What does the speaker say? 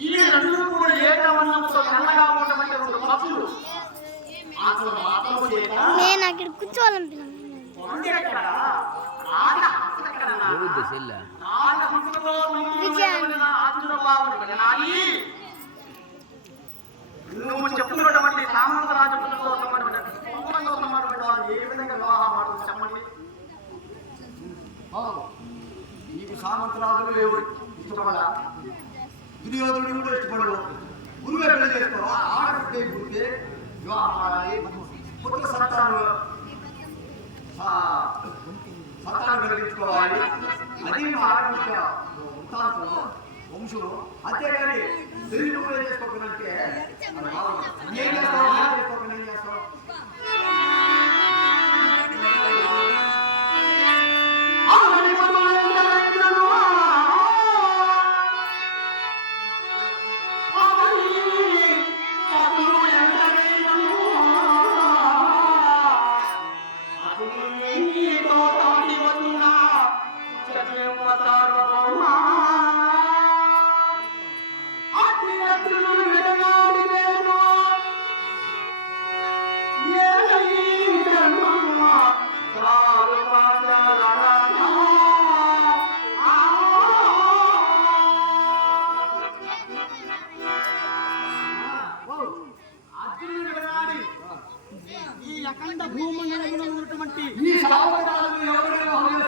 ఈ రెండు కూడా ఏకవర్ణంతో నల్లగా ఉన్నటువంటి రెండు పక్షులు అసలు మాత్రం చేత నేను అక్కడ కూర్చోవాలనుకున్నాను. నువ్వు చెప్తున్నటువంటి సామంత రాజపుత్రులతో ఏ విధంగా వివాహం ఆడుతుంది చెప్పండి. నీకు సామంతరాజులు ఎవరు ఇష్టపడా? దుర్యోధనుడు కూడా ఇష్టపడవు. గురువే పెళ్లి చేసుకోవా? ఆడపిల్లే గురితే వివాహం ఆడాలి. పుత్ర సంతానం కలిగించుకోవాలి. అది మా ఆడపిల్ల వృత్తాంతం వంశం. అంతేగాని తెలివి నువ్వే చేసుకోకనంటే ఏం చేస్తావు? చేసుకోకుండా ఏం చేస్తావు? ఈ అఖండ భూమండలంలో ఉన్నటువంటి ఈ సామంత